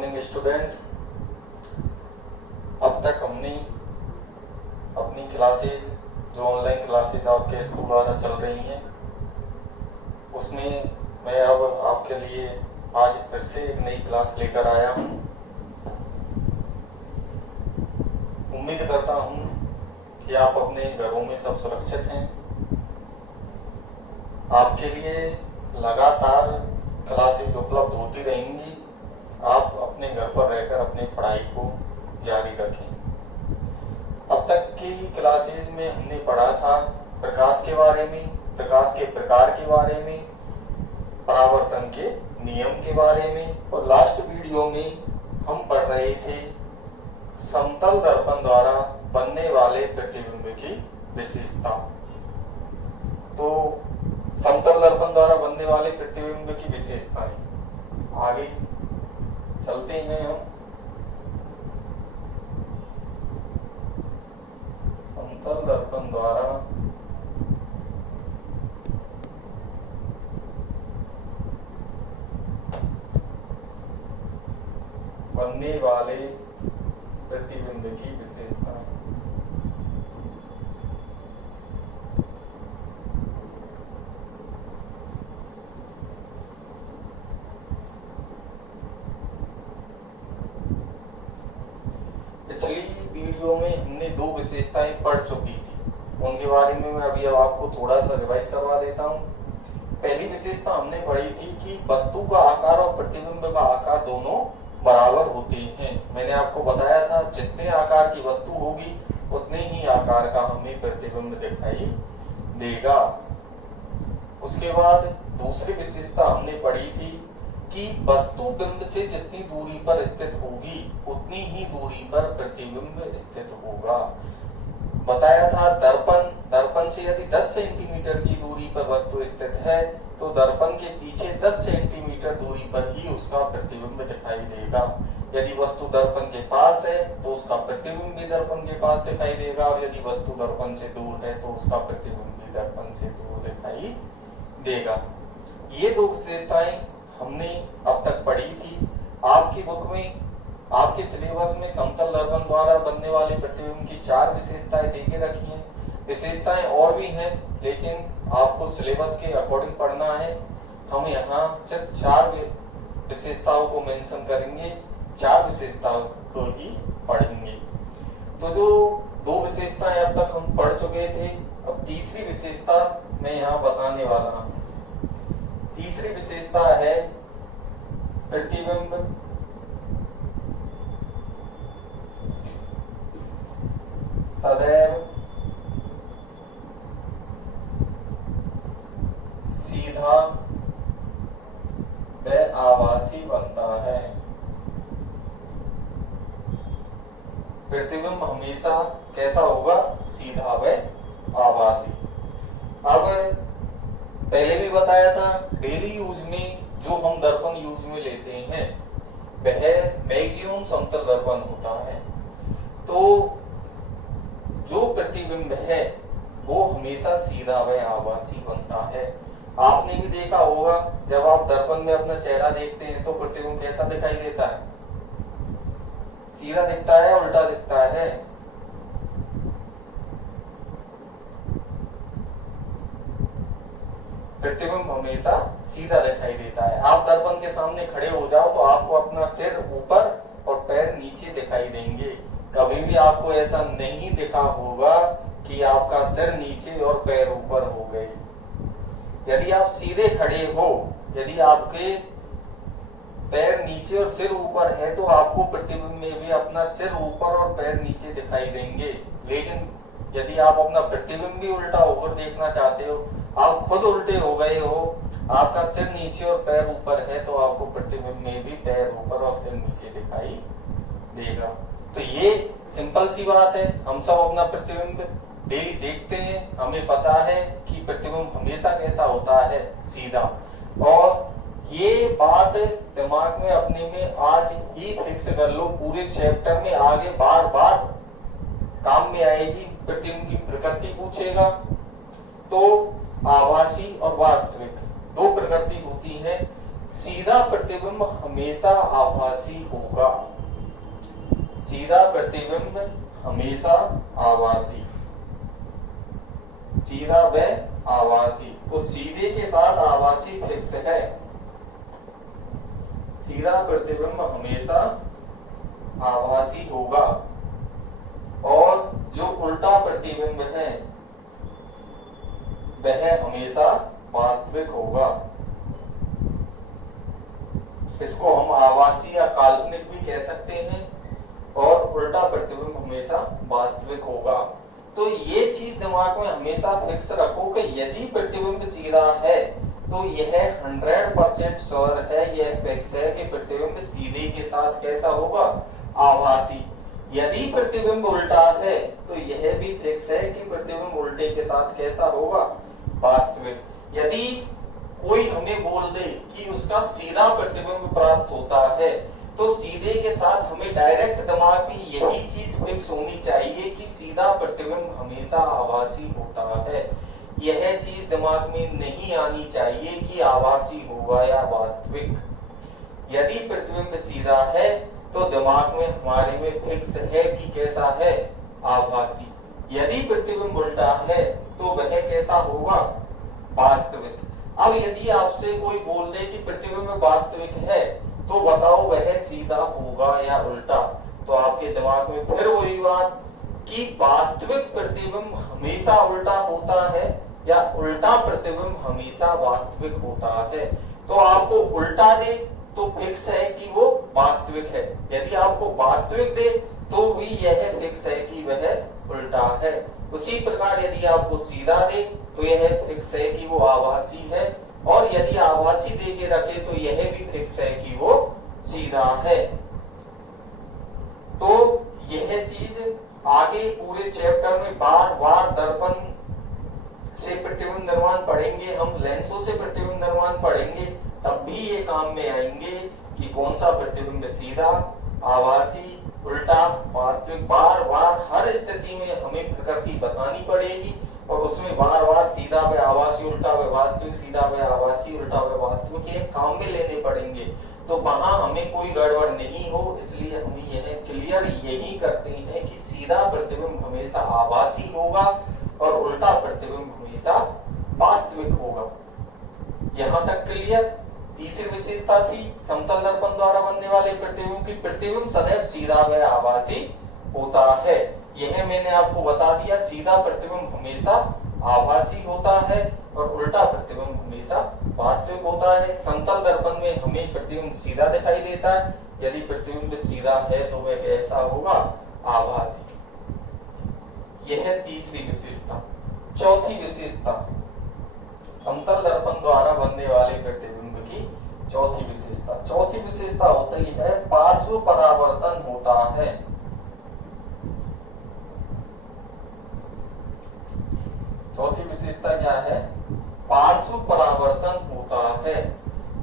Morning students. अब तक हमने अपनी क्लासेस जो ऑनलाइन क्लासेस आपके स्कूल द्वारा चल रही हैं उसमें मैं अब आपके लिए आज फिर से एक नई क्लास लेकर आया हूँ। उम्मीद करता हूँ कि आप अपने घरों में सब सुरक्षित हैं। आपके लिए लगातार क्लासेस उपलब्ध होती रहेंगी। आप अपने घर पर रहकर अपनी पढ़ाई को जारी रखें। अब तक की क्लासेस में हमने पढ़ा था प्रकाश के बारे में, प्रकाश के प्रकार के बारे में, परावर्तन के नियम के बारे में, और लास्ट वीडियो में हम पढ़ रहे थे समतल दर्पण द्वारा बनने वाले प्रतिबिंब की विशेषता। तो समतल दर्पण द्वारा बनने वाले प्रतिबिंब की विशेषताएं आगे चलते हैं हम। समतल दर्पण द्वारा बनने वाले प्रतिबिंब की विशेषता। पिछली वीडियो में हमने दो विशेषताएं पढ़ चुकी थी, उनके बारे में मैं अभी आपको थोड़ा सा रिवाइज करवा देता हूं। पहली विशेषता हमने पढ़ी थी कि वस्तु का आकार और प्रतिबिंब का आकार दोनों बराबर होते हैं। मैंने आपको बताया था जितने आकार की वस्तु होगी उतने ही आकार का हमें प्रतिबिंब दिखाई देगा। उसके बाद दूसरी विशेषता हमने पढ़ी थी कि वस्तु बिंब से जितनी दूरी पर स्थित होगी उतनी ही दूरी पर प्रतिबिंब स्थित होगा। बताया था दर्पण से यदि 10 सेंटीमीटर की दूरी पर वस्तु स्थित है तो दर्पण के पीछे 10 सेंटीमीटर दूरी पर ही उसका प्रतिबिंब दिखाई देगा। यदि वस्तु दर्पण के पास है तो उसका प्रतिबिंब भी दर्पण के पास दिखाई देगा, और यदि वस्तु दर्पण से दूर है तो उसका प्रतिबिंब भी दर्पण से दूर दिखाई देगा। ये दो विशेषताएं हमने अब तक पढ़ी थी। आपकी बुक में, आपके सिलेबस में समतल दर्पण द्वारा बनने वाले प्रतिबिंब की 4 विशेषताएं देके रखी हैं। विशेषताएं और भी हैं लेकिन आपको सिलेबस के अकॉर्डिंग पढ़ना है। हम यहाँ सिर्फ 4 विशेषताओं को मेंशन करेंगे, 4 विशेषताओं को ही पढ़ेंगे। तो जो 2 विशेषताएं अब तक हम पढ़ चुके थे, अब तीसरी विशेषता मैं यहाँ बताने वाला हूँ। तीसरी विशेषता है प्रतिबिंब सदैव सीधा व आभासी बनता है। प्रतिबिंब हमेशा कैसा होगा? सीधा व आभासी। अब पहले भी बताया था डेली यूज में जो हम दर्पण यूज में लेते हैं वह मैक्सिमम समतल दर्पण होता है। तो जो प्रतिबिंब है वो हमेशा सीधा व आभासी बनता है। आपने भी देखा होगा जब आप दर्पण में अपना चेहरा देखते हैं तो प्रतिबिंब कैसा दिखाई देता है? सीधा दिखता है, उल्टा दिखता है? प्रतिबिंब हमेशा सीधा दिखाई देता है। आप दर्पण के सामने खड़े हो जाओ तो आपको अपना सिर ऊपर और पैर नीचे दिखाई देंगे। कभी भी आपको ऐसा नहीं दिखा होगा कि आपका सिर नीचे और पैर ऊपर हो गए। यदि आप सीधे खड़े हो, यदि आपके पैर नीचे और सिर ऊपर है तो आपको प्रतिबिंब में भी अपना सिर ऊपर और पैर नीचे दिखाई देंगे। लेकिन यदि आप अपना प्रतिबिंब भी उल्टा होकर देखना चाहते हो, आप खुद उल्टे हो गए हो, आपका सिर नीचे और पैर ऊपर है तो आपको प्रतिबिंब में भी पैर ऊपर और सिर नीचे दिखाई देगा। तो ये सिंपल सी बात है। हम सब अपना प्रतिबिंब डेली देखते हैं, हमें पता है कि प्रतिबिंब हमेशा कैसा होता है? सीधा। और ये बात दिमाग में अपने में आज ही फिक्स कर लो, पूरे चैप्टर में आगे बार बार काम में आएगी। प्रतिबिंब की प्रकृति पूछेगा तो आभासी और वास्तविक 2 प्रकृति होती है। सीधा प्रतिबिंब हमेशा आभासी होगा। सीधा प्रतिबिंब हमेशा आभासी, सीधा व आभासी। तो सीधे के साथ आभासी फिक्स है। सीधा प्रतिबिंब हमेशा आभासी होगा और जो उल्टा प्रतिबिंब है वह हमेशा वास्तविक होगा। इसको हम आभासी या काल्पनिक भी कह सकते हैं और उल्टा प्रतिबिंब हमेशा वास्तविक होगा। तो ये चीज दिमाग में हमेशा फिक्स रखो कि यदि प्रतिबिंब सीधा है तो यह 100% श्योर है, यह फिक्स है कि प्रतिबिंब सीधे के साथ कैसा होगा, आभासी। यदि प्रतिबिंब उल्टा है तो यह भी फिक्स है कि प्रतिबिंब उल्टे के साथ कैसा होगा, वास्तविक। यदि कोई हमें बोल दे कि उसका सीधा प्रतिबिंब प्राप्त होता है तो सीधे के साथ हमें डायरेक्ट दिमाग में यही चीज फिक्स होनी चाहिए कि सीधा प्रतिबिंब हमेशा आभासी होता है। यह चीज दिमाग में नहीं आनी चाहिए कि आभासी होगा या वास्तविक। यदि प्रतिबिंब सीधा है तो दिमाग में हमारे में फिक्स है कि कैसा है, आभासी। यदि प्रतिबिंब उल्टा है तो वह कैसा होगा, वास्तविक। अब यदि आपसे कोई बोल दे कि प्रतिबिंब वास्तविक है तो बताओ वह सीधा होगा या उल्टा। तो आपके दिमाग में फिर वही बात कि वास्तविक प्रतिबिंब हमेशा उल्टा होता है या उल्टा प्रतिबिंब हमेशा वास्तविक होता है। तो आपको उल्टा दे तो फिक्स है कि वो वास्तविक है, यदि आपको वास्तविक दे तो भी यह फिक्स है कि वह उल्टा है। उसी प्रकार यदि आपको सीधा दे तो यह फिक्स है कि वो आभासी है, और यदि आभासी दे के रखे तो यह भी फिक्स है कि वो सीधा है। तो यह चीज आगे पूरे चैप्टर में बार बार दर्पण से प्रतिबिंब निर्माण पढ़ेंगे, हम लेंसों से प्रतिबिंब निर्माण पढ़ेंगे, तब भी ये काम में आएंगे कि कौन सा प्रतिबिंब सीधा, आभासी, उल्टा, वास्तविक। बार बार हर स्थिति में हमें प्रकृति बतानी पड़ेगी और उसमें बार बार सीधा व आभासी, उल्टा व वास्तविक, सीधा व आभासी, उल्टा व वास्तविक, ये काम में लेने पड़ेंगे। तो वहां हमें कोई गड़बड़ नहीं हो, इसलिए हम यह क्लियर यही करते हैं कि सीधा प्रतिबिंब हमेशा आभासी होगा और उल्टा प्रतिबिंब हमेशा वास्तविक होगा। यहां तक क्लियर। तीसरी विशेषता थी समतल दर्पण द्वारा बनने वाले प्रतिबिंब की, प्रतिबिंब सदैव सीधा व आभासी होता है। यह मैंने आपको बता दिया, सीधा प्रतिबिंब हमेशा आभासी होता है और उल्टा प्रतिबिंब हमेशा वास्तविक होता है। समतल दर्पण में हमें प्रतिबिंब सीधा दिखाई देता है, यदि प्रतिबिंब सीधा है तो वह कैसा होगा, आभासी। यह तीसरी विशेषता। चौथी विशेषता, समतल दर्पण द्वारा बनने वाले प्रतिबिंब की चौथी विशेषता। चौथी विशेषता होती है पार्श्व परावर्तन होता है। चौथी विशेषता क्या है, पार्श्व परावर्तन होता है।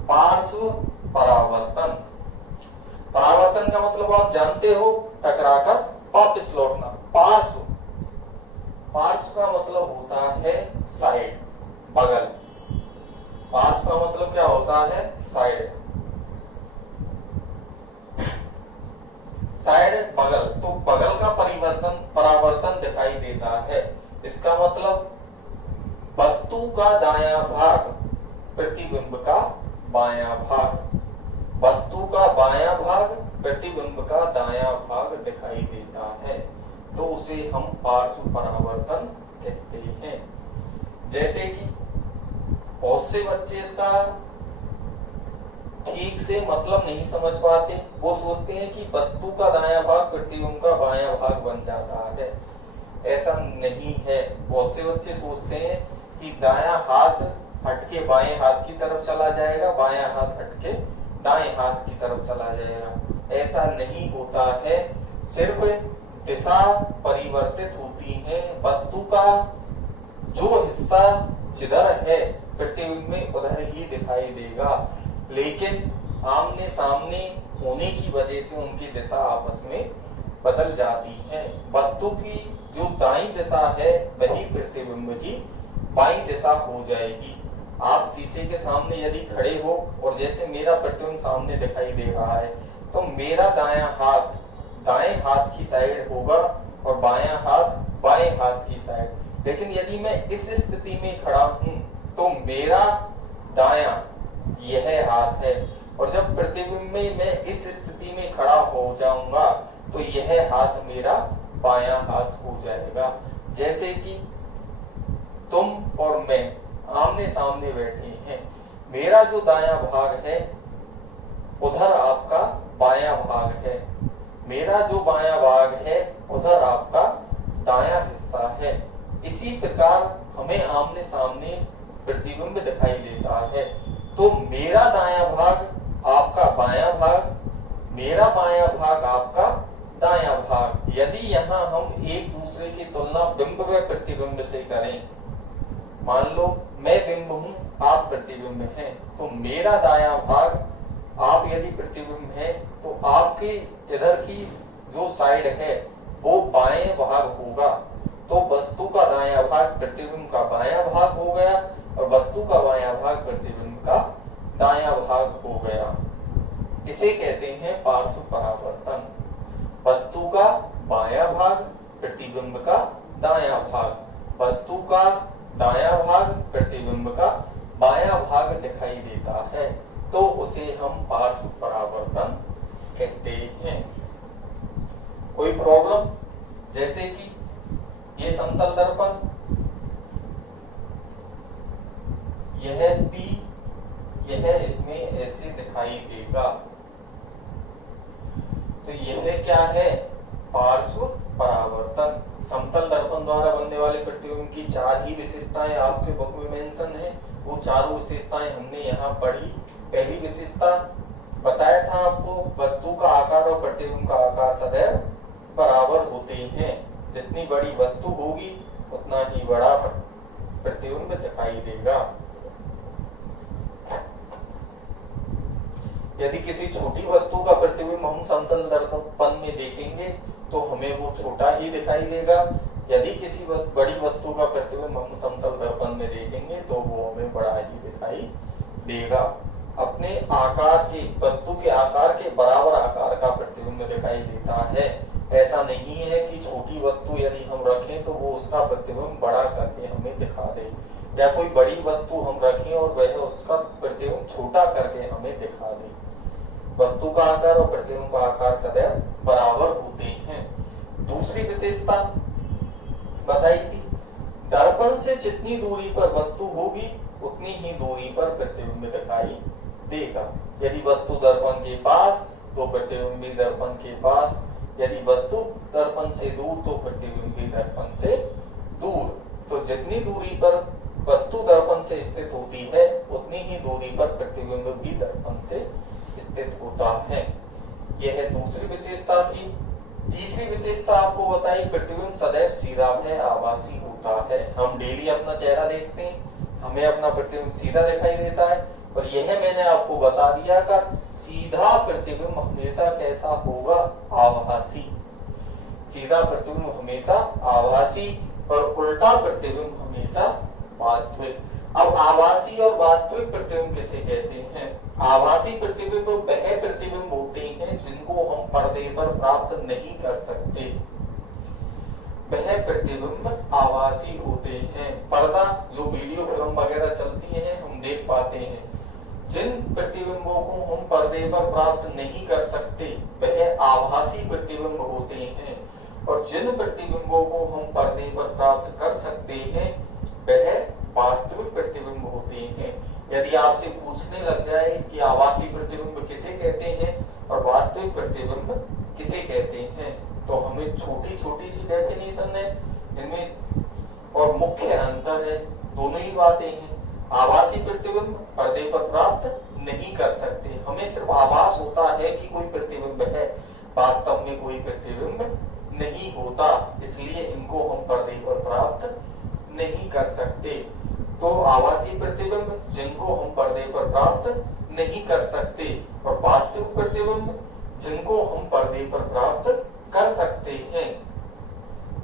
पार्श्व परावर्तन, परावर्तन का मतलब आप जानते हो, टकराकर वापस लौटना। पार्श्व, पार्श्व का मतलब होता है साइड, बगल। पार्श्व का मतलब क्या होता है, साइड, साइड, बगल। तो बगल का परावर्तन दिखाई देता है। इसका मतलब वस्तु का दायां भाग प्रतिबिंब का बायां भाग, वस्तु का बायां भाग प्रतिबिंब का दायां भाग दिखाई देता है, तो उसे हम पार्श्व परावर्तन कहते हैं। जैसे कि बहुत से बच्चे इसका ठीक से मतलब नहीं समझ पाते, वो सोचते हैं कि वस्तु का दायां भाग प्रतिबिंब का बायां भाग बन जाता है। ऐसा नहीं है। बहुत से बच्चे सोचते हैं कि दायां हाथ हटके बाएं हाथ की तरफ चला जाएगा, बायां हाथ हटके दाएं हाथ की तरफ चला जाएगा। ऐसा नहीं होता है, सिर्फ दिशा परिवर्तित होती है। वस्तु का जो हिस्सा जिधर है प्रतिबिंब में उधर ही दिखाई देगा, लेकिन आमने सामने होने की वजह से उनकी दिशा आपस में बदल जाती है। वस्तु की जो दाईं दिशा है वही प्रतिबिंब की बाईं दिशा हो जाएगी। आप शीशे के सामने यदि खड़े हो और जैसे मेरा प्रतिबिंब सामने दिखाई दे रहा है, तो मेरा दायां हाथ दाएं हाथ की साइड होगा और बायां हाथ बाएं हाथ की साइड। लेकिन यदि मैं इस स्थिति में खड़ा हूं तो मेरा दायां यह हाथ है, और जब प्रतिबिंब में मैं इस स्थिति में खड़ा हो जाऊंगा तो यह हाथ मेरा बायां हाथ हो जाएगा। जैसे कि तुम और मैं आमने सामने बैठे हैं, मेरा जो दायां भाग है उधर आपका बायां भाग है, मेरा जो बायां भाग है उधर आपका दायां हिस्सा है। इसी प्रकार हमें आमने सामने प्रतिबिंब दिखाई देता है। तो मेरा दायां भाग आपका बायां भाग, मेरा बायां भाग आपका दायां भाग। यदि यहाँ हम एक दूसरे की तुलना बिंब व प्रतिबिंब से करें, मान लो मैं बिंब हूं, आप प्रतिबिंब हैं, तो मेरा दायां भाग आप यदि प्रतिबिंब है तो आपके इधर की जो साइड है वो बाएं भाग होगा। तो वस्तु का दायां भाग प्रतिबिंब का बायां भाग हो गया और वस्तु का बायां भाग प्रतिबिंब का दायां भाग हो गया। इसे कहते हैं पार्श्व परावर्तन। वस्तु का बायां भाग प्रतिबिंब का दायां भाग, वस्तु का दायां भाग प्रतिबिंब का बायां भाग दिखाई देता है, तो उसे हम पार्श्व परावर्तन कहते हैं। कोई प्रॉब्लम? जैसे कि ये समतल दर्पण, यह P, यह इसमें ऐसे दिखाई देगा, तो यह क्या है? पार्श्व परावर्तन। समतल दर्पण द्वारा बनने वाले प्रतिबिंब की 4 ही विशेषताएं आपके बुक में मेंशन है, वो चारों विशेषताएं हमने यहाँ पढ़ी। पहली विशेषता बताया था आपको, वस्तु का आकार और प्रतिबिंब का आकार सदैव बराबर होते हैं। जितनी बड़ी वस्तु होगी उतना ही बड़ा प्रतिबिंब दिखाई देगा। यदि किसी छोटी वस्तु का प्रतिबिंब हम समतल दर्पण में देखेंगे तो हमें वो छोटा ही दिखाई देगा। यदि किसी बड़ी वस्तु का प्रतिबिंब हम समतल दर्पण में देखेंगे तो वो हमें बड़ा ही दिखाई देगा। अपने आकार के, वस्तु के आकार के बराबर आकार का प्रतिबिंब दिखाई देता है। ऐसा नहीं है कि छोटी वस्तु यदि हम रखें तो वो उसका प्रतिबिंब बड़ा करके हमें दिखा दे, या कोई बड़ी वस्तु हम रखें और वह उसका प्रतिबिंब छोटा करके हमें दिखा दे। वस्तु का आकार और प्रतिबिंब का आकार सदैव बराबर होते हैं। दूसरी विशेषता बताई थी, दर्पण से जितनी दूरी पर वस्तु होगी उतनी ही दूरी पर प्रतिबिंब दिखाई देगा। यदि वस्तु दर्पण के पास तो प्रतिबिंब भी दर्पण के पास, यदि वस्तु दर्पण से दूर तो प्रतिबिंब भी दर्पण से दूर। तो जितनी दूरी पर वस्तु दर्पण से स्थित होती है उतनी ही दूरी पर प्रतिबिंब भी दर्पण से स्थित होता है। यह दूसरी विशेषता थी। तीसरी विशेषता आपको बताई, प्रतिबिंब सदैव सीधा व आभासी होता है। हम डेली अपना चेहरा देखते हैं, हमें अपना प्रतिबिंब सीधा दिखाई देता है, और यह मैंने आपको बता दिया कि सीधा प्रतिबिंब हमेशा कैसा होगा? आभासी। सीधा प्रतिबिंब हमेशा आभासी और उल्टा प्रतिबिंब हमेशा वास्तविक। अब आभासी और वास्तविक प्रतिबिंब किसे कहते हैं? आभासी प्रतिबिंब वह प्रतिबिंब होते हैं जिनको हम पर्दे पर प्राप्त नहीं कर सकते, वह प्रतिबिंब आभासी होते हैं। पर्दा जो वीडियो फिल्म वगैरह चलती है हम देख पाते हैं, जिन प्रतिबिंबों को हम पर्दे पर प्राप्त नहीं कर सकते वह आभासी प्रतिबिंब होते हैं, और जिन प्रतिबिंबों को हम पर्दे पर प्राप्त कर सकते हैं वह वास्तविक प्रतिबिंब होते हैं। यदि आपसे पूछने लग जाए कि आभासी प्रतिबिंब किसे कहते हैं और वास्तविक प्रतिबिंब किसे कहते हैं, तो हमें छोटी छोटी सी डेफिनेशन है इनमें, और मुख्य अंतर है। दोनों ही बातें हैं। आभासी प्रतिबिंब पर्दे पर प्राप्त नहीं कर सकते, हमें सिर्फ आभास होता है कि कोई प्रतिबिंब है, वास्तव में कोई प्रतिबिंब नहीं होता, इसलिए इनको हम पर्दे पर प्राप्त नहीं कर सकते। तो आभासी प्रतिबिंब जिनको हम पर्दे पर प्राप्त नहीं कर सकते, और वास्तविक प्रतिबिंब जिनको हम पर्दे पर प्राप्त कर सकते हैं,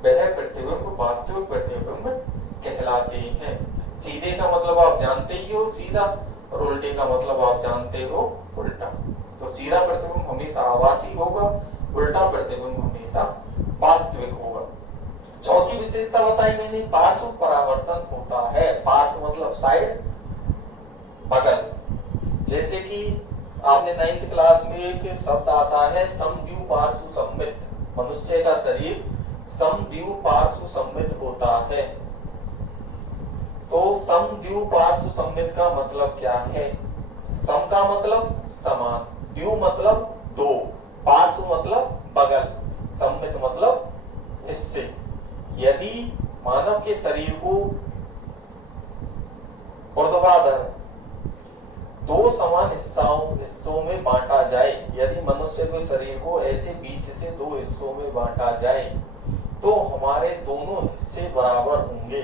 वह प्रतिबिंब वास्तविक प्रतिबिंब कहलाते हैं। सीधे का मतलब आप जान जानते ही हो सीधा, और उल्टे का मतलब आप जानते हो उल्टा। तो सीधा प्रतिबिंब हमेशा आभासी होगा, उल्टा प्रतिबिंब हमेशा वास्तविक होगा। चौथी विशेषता बताई मैंने, पार्श्व परावर्तन होता है। पार्श्व मतलब साइड, बगल। जैसे कि आपने 9th क्लास में एक शब्द आता है समद्विपार्श्व सममित। मनुष्य का शरीर समद्विपार्श्व सममित होता है। तो समद्विपार्श्व सममित का मतलब क्या है? सम का मतलब समान, द्वि मतलब दो, पार्श्व मतलब बगल, सममित मतलब हिस्से। यदि मानव के शरीर को ऊर्ध्वाधर दो समान हिस्सों में बांटा जाए, यदि मनुष्य के शरीर को ऐसे बीच से दो हिस्सों में बांटा जाए, तो हमारे दोनों हिस्से बराबर होंगे।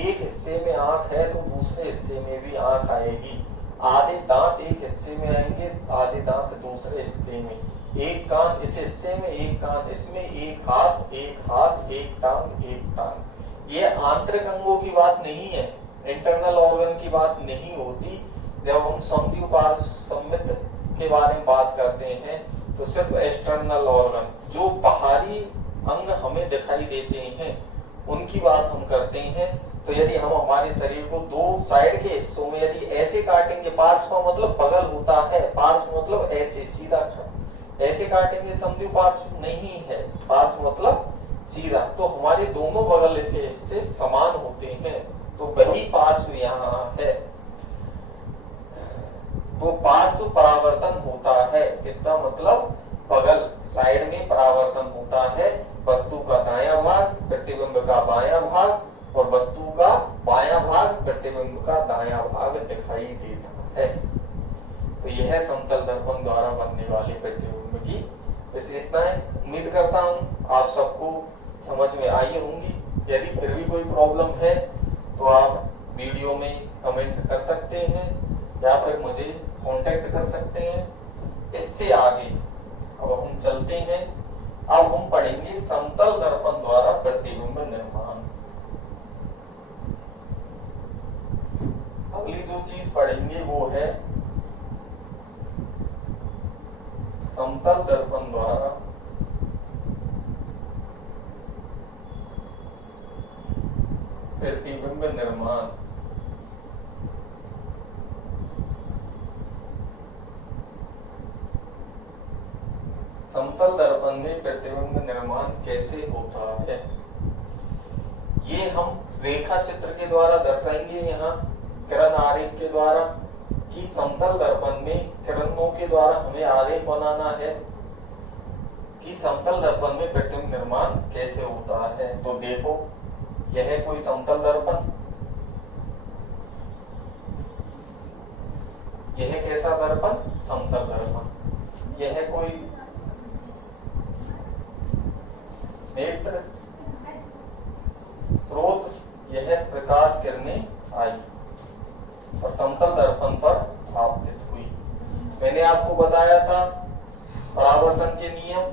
एक हिस्से में आंख है तो दूसरे हिस्से में भी आंख आएगी। आधे दांत एक हिस्से में आएंगे, आधे दांत दूसरे हिस्से में। एक कान इस हिस्से में, एक कान इसमें, एक हाथ, एक टांग, एक टांग। ये आंतरिक अंगों की बात नहीं है, इंटरनल ऑर्गन की बात नहीं होती। जब हम समद्विपार्श्व सममित के बारे में बात करते हैं तो सिर्फ एक्सटर्नल ऑर्गन, जो बाहरी अंग हमें दिखाई देते हैं, उनकी बात हम करते हैं। तो यदि हम हमारे शरीर को दो साइड के हिस्सों में यदि ऐसे काटेंगे, पार्श्व का मतलब बगल होता है, पार्श्व मतलब ऐसे सीधा ऐसे काटेंगे, समद्विपार्श्व नहीं है, पार्श्व मतलब सीधा। तो हमारे दोनों बगल के हिस्से समान होते हैं, तो वही पार्श्व यहाँ है। तो पार्श्व परावर्तन होता है, इसका मतलब बगल साइड में परावर्तन होता है। वस्तु का दायां भाग प्रतिबिंब का बायां भाग, और वस्तु का बायां भाग प्रतिबिंब का दायां भाग दिखाई देता है। तो यह समतल दर्पण द्वारा बनने वाले प्रतिबिंब की विशेषताएं। उम्मीद करता हूं आप सबको समझ में आई होंगी। यदि फिर भी कोई प्रॉब्लम है तो आप वीडियो में कमेंट कर सकते हैं या फिर मुझे कांटेक्ट कर सकते हैं। इससे आगे अब हम चलते हैं। अब हम पढ़ेंगे समतल दर्पण द्वारा प्रतिबिंब निर्माण। अगली जो चीज पढ़ेंगे वो है समतल दर्पण द्वारा प्रतिबिंब निर्माण। समतल दर्पण में प्रतिबिंब निर्माण कैसे होता है, ये हम रेखा चित्र के द्वारा दर्शाएंगे। यहाँ किरण आरेख के द्वारा कि समतल दर्पण में किरणों के द्वारा हमें आरेख बनाना है कि समतल दर्पण में प्रतिबिंब निर्माण कैसे होता है। तो देखो, यह है कोई समतल दर्पण, यह कैसा दर्पण? समतल दर्पण। यह है कोई नेत्र स्रोत, यह प्रकाश किरणें आई और समतल दर्पण पर आपतित हुई। मैंने आपको बताया था परावर्तन के नियम,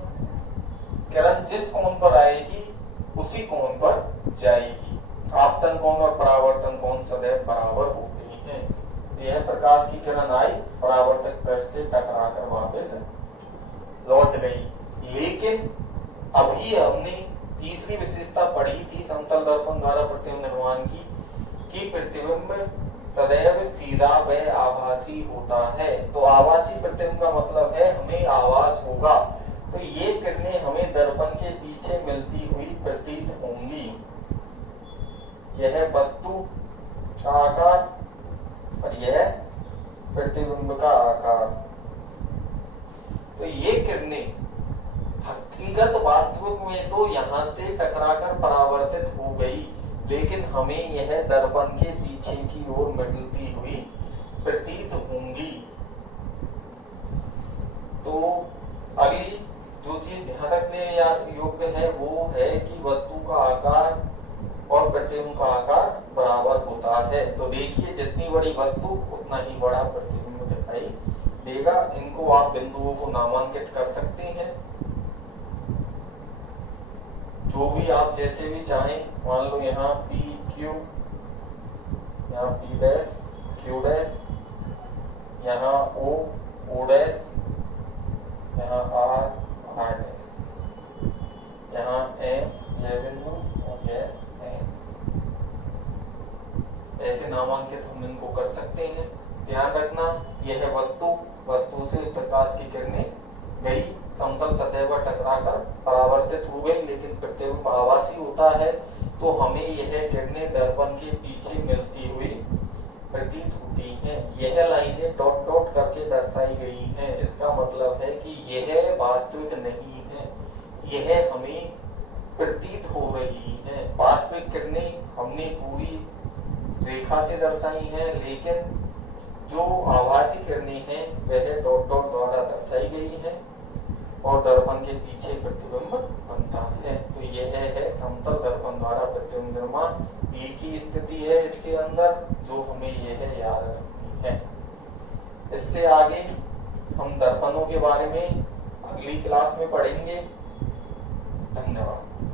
किरण जिस कोण पर आएगी उसी कोण पर जाएगी। आपतन कोण और परावर्तन कोण सदैव बराबर होते हैं। यह प्रकाश की किरण आई, परावर्तक पृष्ठ से टकराकर वापस लौट गई। लेकिन अभी हमने तीसरी विशेषता पढ़ी थी समतल दर्पण द्वारा प्रतिबिंब निर्माण की, कि प्रतिबिंब सदैव सीधा व आभासी होता है। तो आभासी प्रतिबिंब का मतलब है हमें आभास होगा। तो ये किरणें हमें दर्पण के पीछे मिलती हुई प्रतीत होंगी। यह वस्तु का आकार और यह प्रतिबिंब का आकार। तो ये किरणें हकीकत वास्तविक में तो यहाँ से टकराकर परावर्तित हो गई, लेकिन हमें यह दर्पण के पीछे की ओर मिलती हुई प्रतीत होंगी। तो अगली जो चीज ध्यान रखने योग्य है वो है कि वस्तु का आकार और प्रतिबिंब का आकार बराबर होता है। तो देखिए, जितनी बड़ी वस्तु उतना ही बड़ा प्रतिबिंब दिखाई देगा। इनको आप बिंदुओं को नामांकित कर सकते हैं, जो भी आप जैसे भी चाहें। मान लो यहाँ P Q, यहाँ P डैश, Q डैश, यहाँ O, O डैश, यहाँ R, R डैश, यहाँ M, यह बिंदु और यह N। ऐसे नामांकित हम इनको कर सकते हैं। ध्यान रखना, यह वस्तु से प्रकाश की किरणें गई, समतल सतह पर टकराकर परावर्तित हो गई, लेकिन प्रतिबिंब आभासी होता है तो हमें यह किरणें दर्पण के पीछे मिलती हुई प्रतीत होती हैं। यह लाइनें डॉट डॉट करके दर्शाई गई हैं। इसका मतलब है कि यह वास्तविक नहीं है, यह हमें प्रतीत हो रही है। वास्तविक किरणें हमने पूरी रेखा से दर्शाई हैं, लेकिन जो आभासी किरणें हैं वह डॉट डॉट द्वारा दर्शाई गई हैं और दर्पण के पीछे प्रतिबिंब बनता है। तो यह है समतल दर्पण द्वारा प्रतिबिंब निर्माण। एक ही स्थिति है इसके अंदर जो हमें यह याद रखनी है। इससे आगे हम दर्पणों के बारे में अगली क्लास में पढ़ेंगे। धन्यवाद।